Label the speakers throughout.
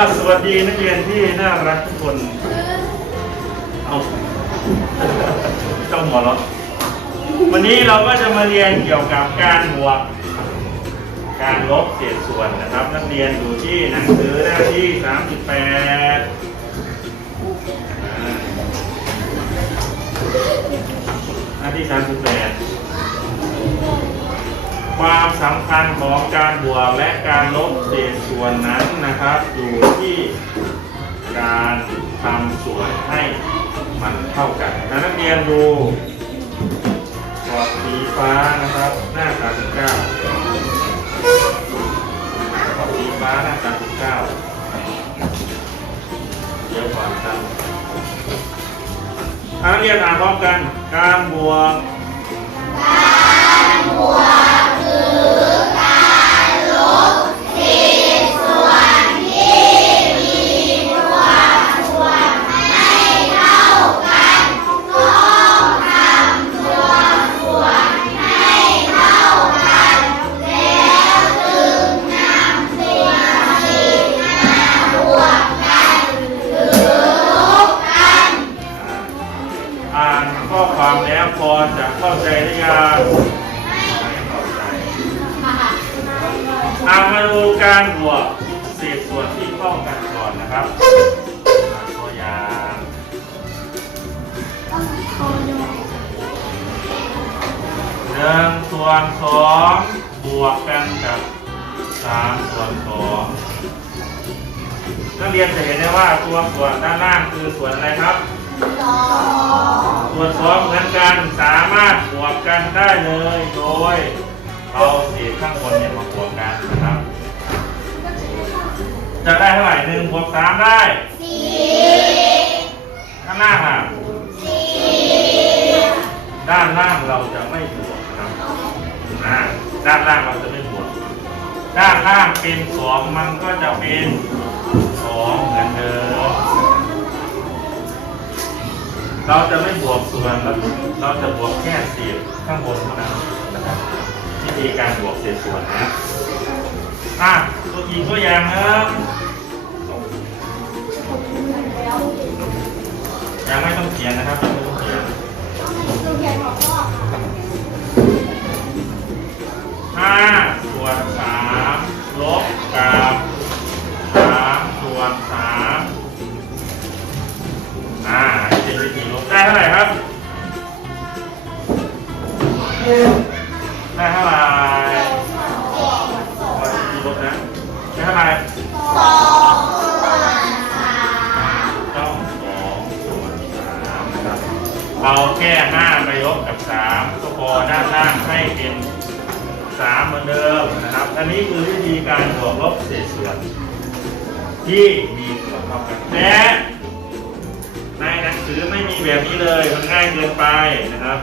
Speaker 1: าสวัสดีนักเรียนที่น่ารักทุกคน เอาเจ้าหัวเราะวันนี้เราก็จะมาเรียนเกี่ยวกับการบวก การลบเศษส่วนนะครับ นักเรียนอยู่ที่หนังสือหน้าที่ 38หน้าที่38 ความสำคัญของการบวกและการลบเศษส่วนนั้นนะครับ อยู่ที่การทำส่วนให้มันเท่ากันนะนักเรียนดูกรอบสีฟ้านะครับ หน้า39กรอบสีฟ้าหน้า39เดี๋ยวก่อนครับนักเรียนอ่านพร้อมกัน การบวกอ่ ส่วนสองบวกกันกับสามส่วนสองนักเรียนจะเห็นได้ว่าตัวส่วนด้านล่างคือส่วนอะไรครับส่วนสองเหมือนกันสามารถบวกกันได้เลยโดยเอาเศษข้างบนเนี่ยมาบวกกันนะครับ จะได้เท่าไหร่หนึ่งบวกสามได้ข้างล่างอะด้านล่างเราจะไม่บวกนะครับ อ่าด้านล่างเราจะไม่บวก ด้านล่างเป็นสองมันก็จะเป็นสองเหมือนเดิม เราจะไม่บวกส่วนเราเราจะบวกแค่เศษข้างบนเท่านั้นนะครับวิธีการบวกเศษส่วนนะอะตัวอีกตัวอย่างหนึงยังไม่ต้องเขียนนะครับยังไม่ต้องเขียน เอาแค่ห้าไปลบกับสามก็พอด้านล่างให้เป็นสามเหมือนเดิมนะครับ อันนี้คือวิธีการบวกลบเศษส่วน ที่มีส่วนเท่ากันและในหนังสือไม่มีแบบนี้เลยมันง่ายเกินไปนะครับ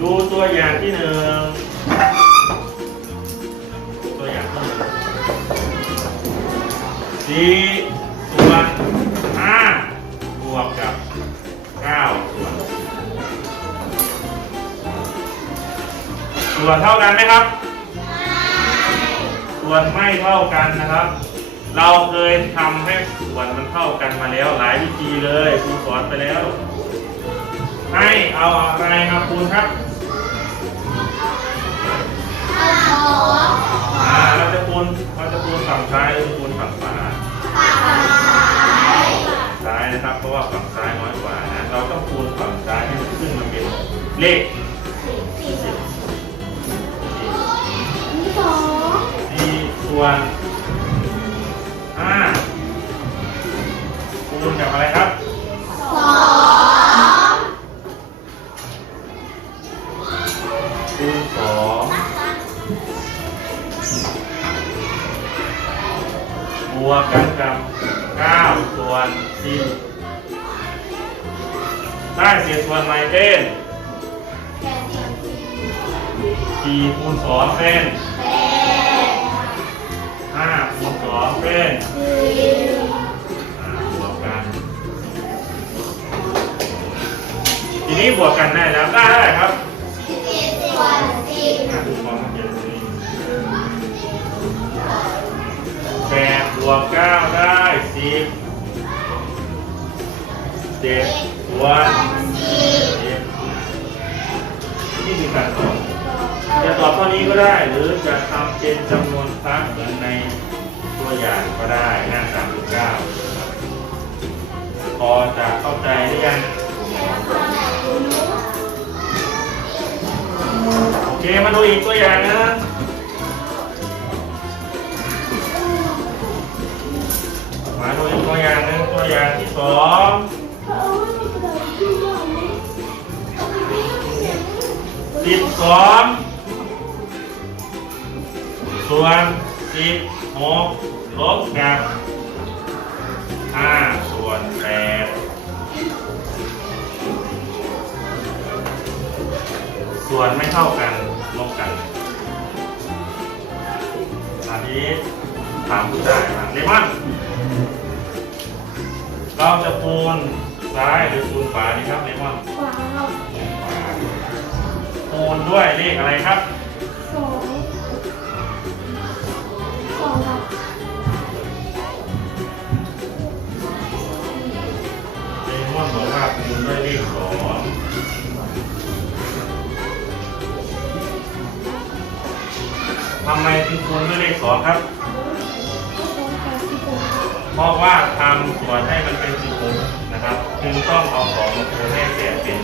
Speaker 1: ดูตัวอย่างที่หนึ่งตัวอย่างที่หนึ่งสี่ ส่วนเท่ากันไหมครับ ส่วนไม่เท่ากันนะครับ เราเคยทำให้ส่วนมันเท่ากันมาแล้วหลายวิธีเลยครูสอนไปแล้ว ให้เอาอะไรมาคูณครับอ่าเราจะคูณเราจะคูณฝั่งซ้ายหรือคูณฝั่งขวาซ้ายนะครับ เพราะว่าฝั่งซ้ายน้อยกว่านะ เราต้องคูณฝั่งซ้ายให้มันขึ้นมาเป็นเลข ส่วนห้าคูณกับอะไรครับสองคูณสองบวกกันกับเก้าส่วนสิบได้เศษส่วนใหม่เป็นสี่คูณสองเป็น ห้าคูณสองเป็นบวกกัน ทีนี้บวกกันได้แล้วได้เท่าไหร่ครับอ่าดูความสี่แปดบวกเก้าได้สิบเจ็ดส่วนสิบนี่คือการตอบ จะตอบเท่านี้ก็ได้หรือจะทำเป็นจำนวนครั้งเหมือนในตัวอย่างก็ได้หน้าสามสิบเก้าพอจะเข้าใจหรือยังโอเคมาดูอีกตัวอย่างนะมาดูอีกตัวอย่างหนึงตัวอย่างที่สองสิบสอง ส่วนสิบหกลบกับห้าส่วนแปดส่วนไม่เท่ากันลบกัน อันนี้ถามผู้ชายมาเลมอนเราจะปูนซ้ายหรือปูนขวาดีครับเลมอน
Speaker 2: ขวาครับ
Speaker 1: ขวาปูนด้วยเลขอะไรครับ เลมอนบอกว่าปูนด้วยเลขสอทำไมถึงปูนด้วยเลขสองครับ
Speaker 2: สองแปดสิบ
Speaker 1: เพราะว่าทำส่วนให้มันเป็นสิบหกนะครับ จึงต้องเอาสองมาคูณให้แก่เป็น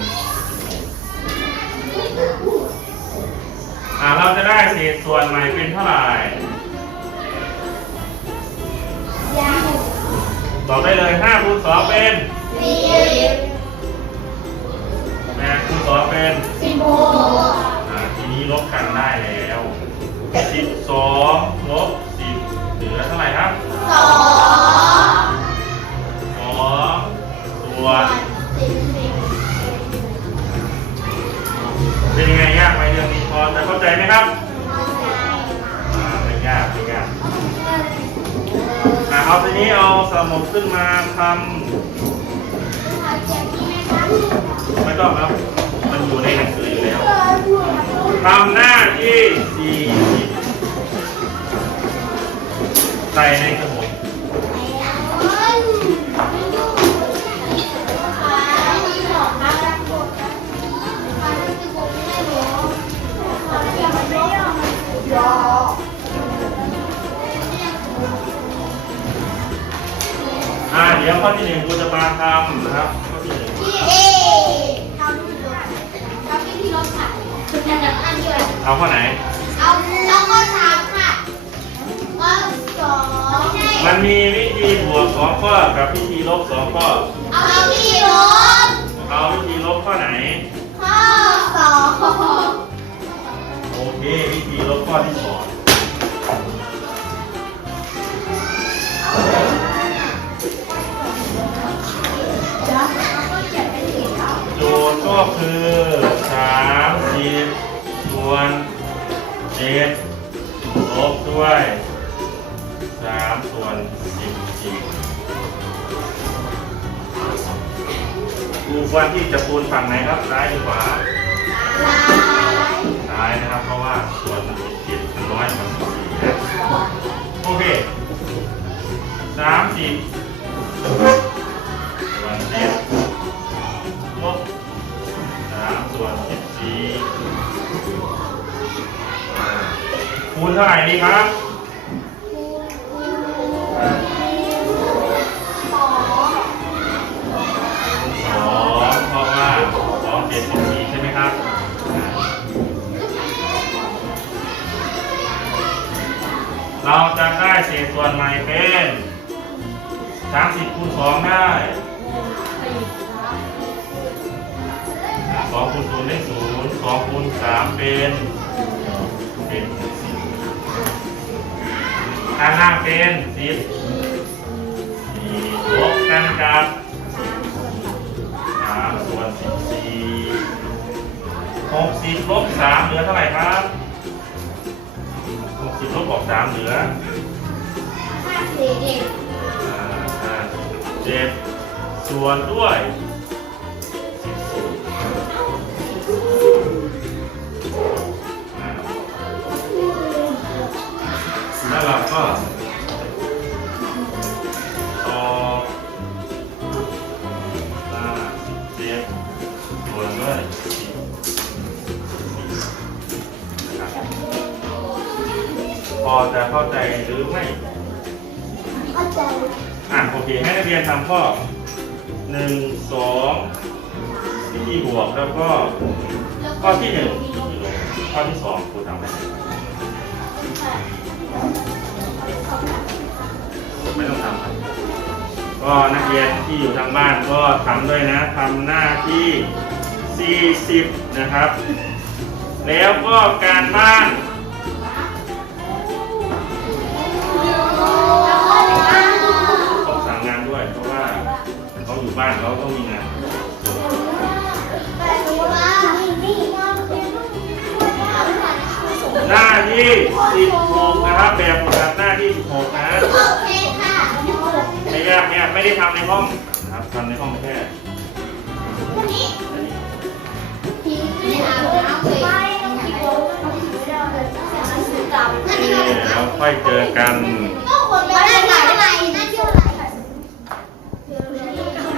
Speaker 1: อ่าเราจะได้เศษส่วนใหม่เป็นเท่าไหร่ อบได้เลย5คูณ2เป็น
Speaker 2: สี่
Speaker 1: 8คูณ2เป็น
Speaker 2: สิบหก
Speaker 1: อ่าทีนี้ลบกันได้แล้ว12ลบ10เห ไม่ต้องครับ มันอยู่ในหนังสืออยู่แล้วทำหน้าที่สี่ใส่ในสมุด
Speaker 2: เอ้ยไม่ดูขวาที่สองครับรักรับขวาที่สิบหกไม่ได้หรอขวาที่มันไม่ยอมยอม
Speaker 1: อ่าเดี๋ยวข้อที่หนึ่งกูจะมาทำนะครับ
Speaker 2: เดียว
Speaker 1: เอาข้อไหน
Speaker 2: เอาแล้วก็สามค่ะก็สอง
Speaker 1: มันมีวิธีบวกสองข้อกับวิธีลบสองข้อ
Speaker 2: เอาที่รถ
Speaker 1: เอาวิธีลบข้อไหน
Speaker 2: ข้อสอง
Speaker 1: โอเควิธีลบข้อที่สองโจทย์ก็คือ จ็ดลบด้วยสามส่วนสิบสิบดูควรที่จะคูณฝั่งไหนครับซ้ายหรือขวา
Speaker 2: ลาย
Speaker 1: ซ้ายนะครับ เพราะว่าส่วนมันเจ็ดมันน้อยกว่าสิบสี่นะโอเคสามสิบ เท่าไหร่ดีครับ
Speaker 2: สอง
Speaker 1: เพราะว่าสองเจ็ดสิบสี่ใช่ไหมครับ เราจะได้เศษส่วนใหม่เป็น30คูณ2ได้2คูณ0ได้0 2คูณ3เป็นเป็น10 ข้างล่างเป็น10นี่ลบกันกับ3ส่วน14 60ลบ3เหลือเท่าไหร่ครับ60ลบออก3เหลือ
Speaker 2: ห้าสี่เด็ก
Speaker 1: อ่าห้าเจ็ดส่วนด้วย เข้าใจอะโอเค ให้นักเรียนทำข้อหนึ่งสองวิธีบวกแล้วก็ข้อที่หนึ่งข้อที่สองครูทำให้ไม่ต้องทำครับก็นักเรียนที่อยู่ทางบ้านก็ทำด้วยนะทำหน้าที่ 40 นะครับ แล้วก็การบ้าน อยู่บ้านเขาต้องมีงานหน้าที่16นะครับแบบฝึกหัดหน้าที่16นะไม่ยากเนี่ยไม่ได้ทำในห้องนะครับทำในห้องแค่โอเคแล้วค่อยเจอกัน